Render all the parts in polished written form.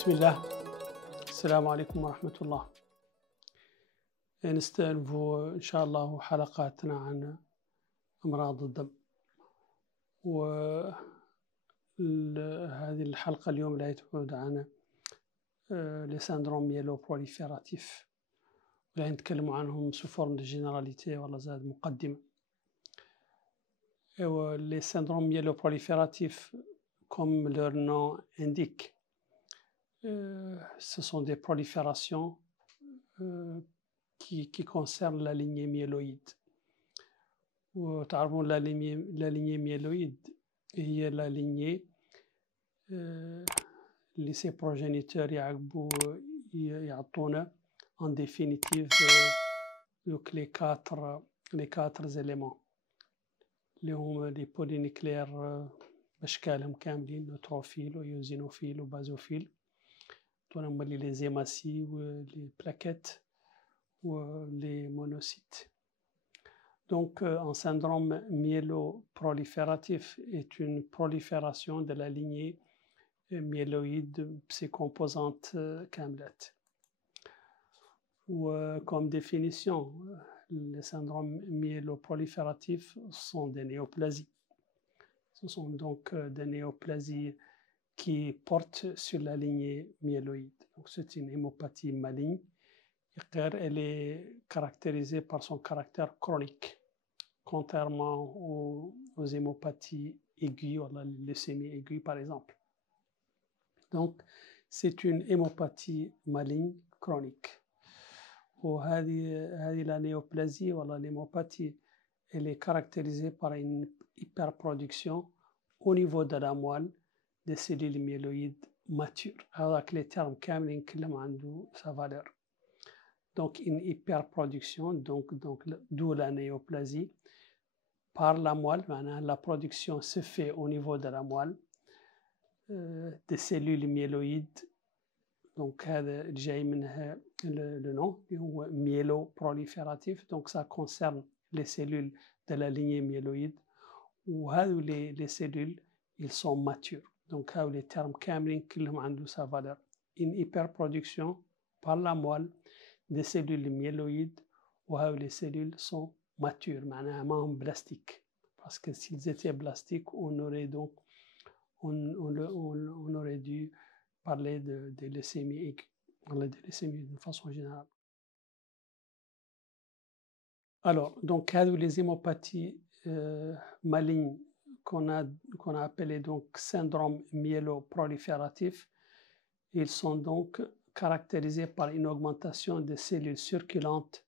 بسم الله. السلام عليكم ورحمة الله. نستأنف إن شاء الله حلقاتنا عن أمراض الدم، وهذه الحلقة اليوم لا تعود عن لي ساندروم ميلو بروليفيراتيف، ولا نتكلم عنهم سو فورم دو جينيراليتي ولا زاد مقدمة. Les syndromes myéloprolifératifs, comme leur nom indique, ce sont des proliférations qui concernent la lignée myéloïde. وتعرفون la lignée myéloïde هي la lignée اللي ses progéniteurs يعطونا en définitive donc les quatre éléments اللي هما لي بولينيكلير باشكالهم كاملين، نوتروفيل ويوزينوفيل وبازوفيل، هما لي زيماسي ولي بلاكيت ولي مونوسيت. Donc un syndrome myéloprolifératif est une prolifération de la lignée myéloïde de ses composantes كاملات. Comme définition, les syndromes myéloprolifératifs sont des néoplasies. Ce sont donc des néoplasies qui portent sur la lignée myéloïde. Donc c'est une hémopathie maligne. Elle est caractérisée par son caractère chronique, contrairement aux hémopathies aiguës ou la leucémie aiguë par exemple. Donc c'est une hémopathie maligne chronique. وهذه la néoplasie ou l'hémopathie, elle est caractérisée par une hyperproduction au niveau de la moelle des cellules myéloïdes matures. هذاك les termes كاملين كلهم عنده sa valeur. Donc une hyperproduction, donc d'où la néoplasie par la moelle. La production se fait au niveau de la moelle des cellules myéloïdes. Donc هذا جاي منها le nom هو myéloprolifératif. Donc ça concerne les cellules de la lignée myéloïde. وهذو les cellules, ils sont matures. Donc هذو les termes كاملين كلهم عنده sa valeur. Une hyperproduction par la moelle des cellules myéloïdes, وهذو les cellules sont matures, معناها ما هم بلاستيك. Parce que s'ils étaient plastiques, on aurait dû parler de leucémie aiguë, de leucémie d'une façon générale. Alors, donc, les hémopathies malignes qu'on a appelées donc syndrome myéloprolifératif, ils sont donc caractérisés par une augmentation des cellules circulantes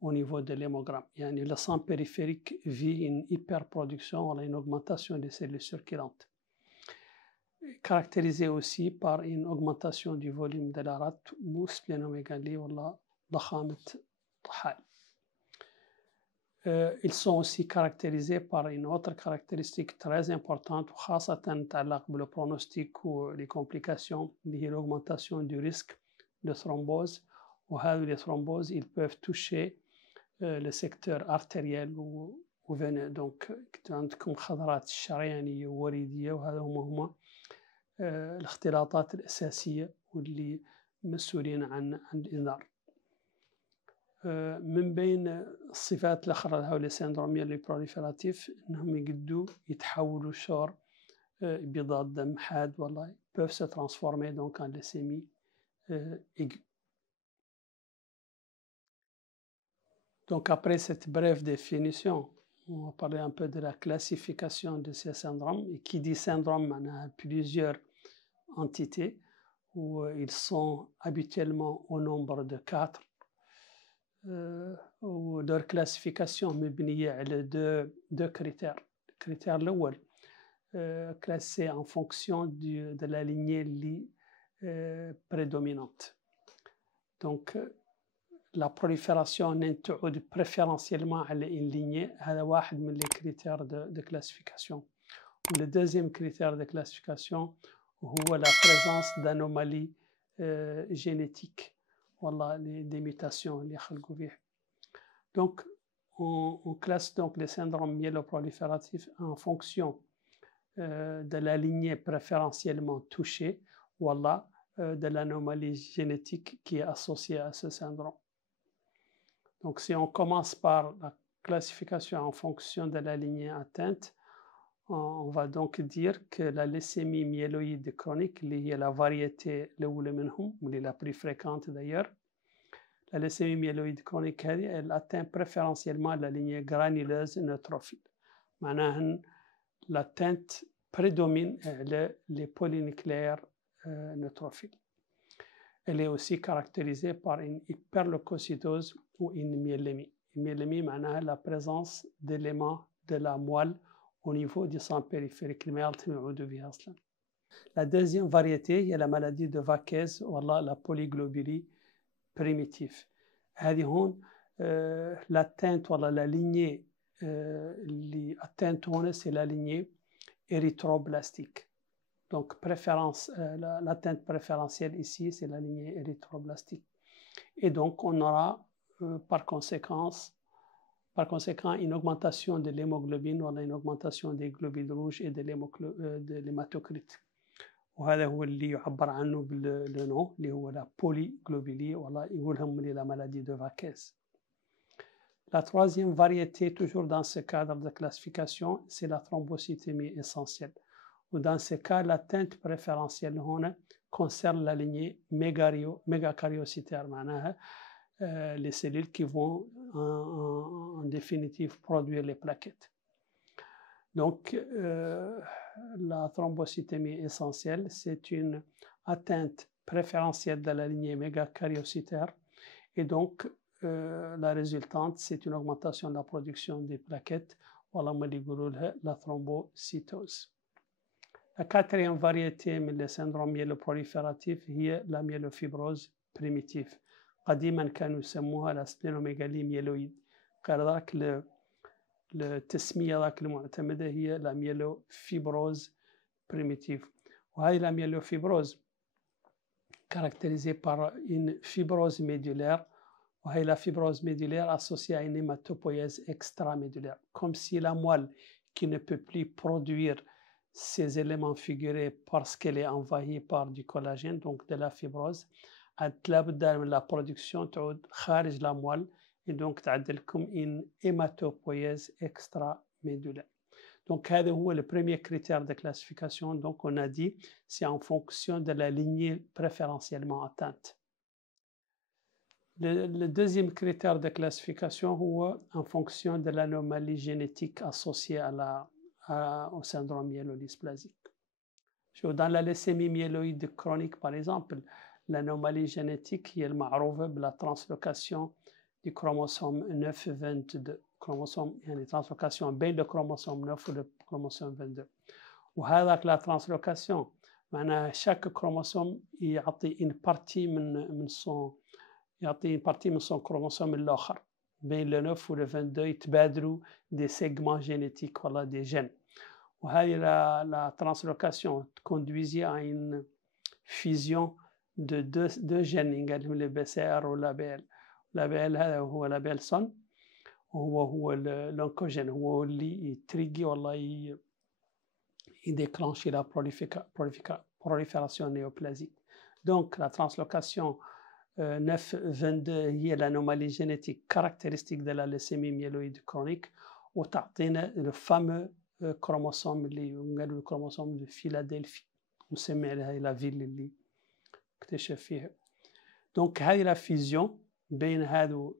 au niveau de l'hémogramme. Yani le sang périphérique vit une hyperproduction, une augmentation des cellules circulantes, caractérisée aussi par une augmentation du volume de la rate ou splénomégalie ou la ضخامة طحال. Ils sont aussi caractérisés par une autre caractéristique très importante, خاصة تتعلق بالpronostic ou les complications, l'augmentation du risque de thrombose. وهذه les thromboses, ils peuvent toucher le secteur artériel ou veineux. Donc عندكم خضرات الشريانية ووريدية، وهذا هما الاختلاطات الأساسية واللي مسؤولين عن الإنذار. من بين الصفات الأخرى لهؤلاء السيندروم ميلوبروليفيراتيف أنهم يقدروا يتحولوا شور بضاد دم حاد، والله peuvent se transformer donc en leucémie aiguë. Donc après cette brève définition, on va parler un peu de la classification de ces syndromes. Et qui dit syndrome, on a plusieurs entités où ils sont habituellement au nombre de 4. Leur classification مبنية على deux critères. Le critère الأول classé en fonction de la lignée prédominante. Donc la prolifération تعود préférentiellement على une lignée. هذا واحد من les critères de classification. Le deuxième critère de classification هو la présence d'anomalies génétiques, voilà, des mutations اللي خلقوا فيه. Donc on classe donc les syndromes myéloprolifératifs en fonction de la lignée préférentiellement touchée, voilà, de l'anomalie génétique qui est associée à ce syndrome. Donc, si on commence par la classification en fonction de la lignée atteinte, on va donc dire que la leucémie myéloïde chronique, qui est la variété la plus fréquente d'ailleurs, la leucémie myéloïde chronique, elle atteint préférentiellement la lignée granuleuse neutrophile. معناها l'atteinte prédomine les polynucléaires neutrophiles. Elle est aussi caractérisée par une hyperleucocytose ou une myélémie. Une myélémie, معناها la présence d'éléments de la moelle au niveau du sang périphérique. La deuxième variété est la maladie de Vaquez, la polyglobulie primitive. L'atteinte la lignée اللي atteinte هنا c'est la lignée érythroblastique. Donc l'atteinte préférentielle ici c'est la lignée érythroblastique. Et donc on aura par conséquent une augmentation de l'hémoglobine ou une augmentation des globules rouges et de l'hématocrite. وهذا هو اللي يعبر عنه بالنوم اللي هو la polyglobulie يقولهم la maladie de Vaquez. La troisième variété, toujours dans ce cadre de classification, c'est la thrombocytémie essentielle. Ou dans ce cas, l'atteinte préférentielle concerne la lignée mégakaryocytaire, les cellules qui vont en définitive produire les plaquettes. Donc, la thrombocytémie essentielle, c'est une atteinte préférentielle de la lignée mégakaryocytaire et donc la résultante, c'est une augmentation de la production des plaquettes, la thrombocytose. La quatrième variété de le syndrome myéloprolifératif est la myélofibrose primitive. قديما كانوا يسموها la splénomégalie myéloïde. قال ذاك التسمية ذاك المعتمدة هي la myélofibrose primitive. وهذه la myélofibrose caractérisée par une fibrose médulaire. وهي la fibrose médulaire associée à une hématopoïèse extramédulaire, comme si la moelle qui ne peut plus produire ces éléments figurés parce qu'elle est envahie par du collagène, donc de la fibrose, la production تعود خارج la moelle et donc تعدل comme une hématopoïèse extramédulaire. Donc هذا هو le premier critère de classification. Donc on a dit c'est en fonction de la lignée préférentiellement atteinte. Le deuxième critère de classification est en fonction de l'anomalie génétique associée au syndrome myélodysplasique. Dans la leucémie myéloïde chronique, par exemple, l'anomalie génétique est معروفة la translocation du chromosome 9-22. يعني translocation بين le chromosome 9 et le chromosome 22. وهذاك la translocation معناها chaque chromosome يعطي une partie من son chromosome الآخر. بين le 9 ou le 22 يتبادلوا des segments génétiques des gènes. وهذه la translocation conduisait à une fusion de deux gènes le BCR ou l'ABL. l'ABL هذا هو l'ABL son وهو l'oncogène هو اللي يتريجي يدéclenche la prolifération néoplasique. Donc la translocation 9-22 هي l'anomalie génétique caractéristique de la leucémie myéloïde chronique وتعطينا le fameux chromosome اللي نقولوا الكروموسوم de Philadelphie نسمي عليها la ville اللي اكتشف فيها. Donc هذه la fusion بين هذو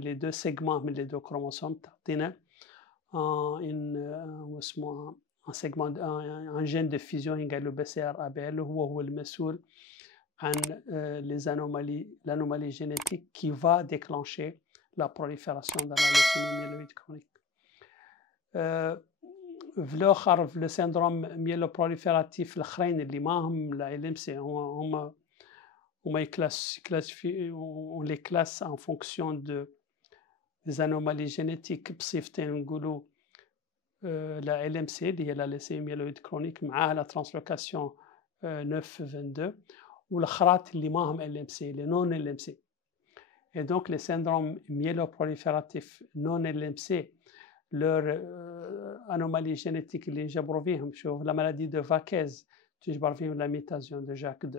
les deux segments من les deux chromosomes تعطينا un gène de fusion ينقالوا BCR-ABL هو المسؤول عن l'anomalie génétique qui va déclencher la prolifération de la leucémie myéloïde chronique. le syndrome myéloprolifératif الآخرين اللي ما هم لا LMC هم on les classe en fonction des anomalies génétiques بصفتين نقولوا la LMC اللي هي la leucémie myéloïde chronique معها la translocation 9-22 والأخرات اللي ما هم LMC les non LMC. Et donc les syndromes myéloprolifératifs non LMC leur anomalie génétique اللي جبروا فيهم شوف la maladie de Vaquez تجبر فيهم la mutation de JAK2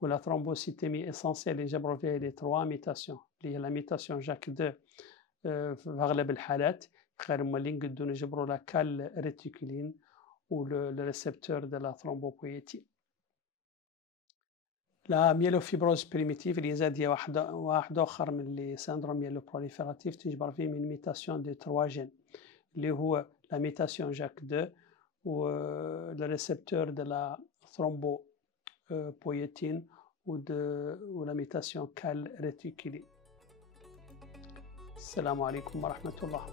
ولا thrombocytémie essentielle يجبروا فيها les 3 mutations اللي هي la mutation JAK2 في أغلب الحالات غير هما اللي نقدروا نجبروا la calreticulin ou le récepteur de la thrombopoïétine. La myélofibrose primitive اللي زاد هي واحد آخر من اللي syndrome myéloprolifératif تجبر فيه من mutation de 3 gènes اللي هو la mutation JAK2 ou le récepteur de la thrombopoïétine ou la mutation calreticulin. السلام عليكم ورحمة الله.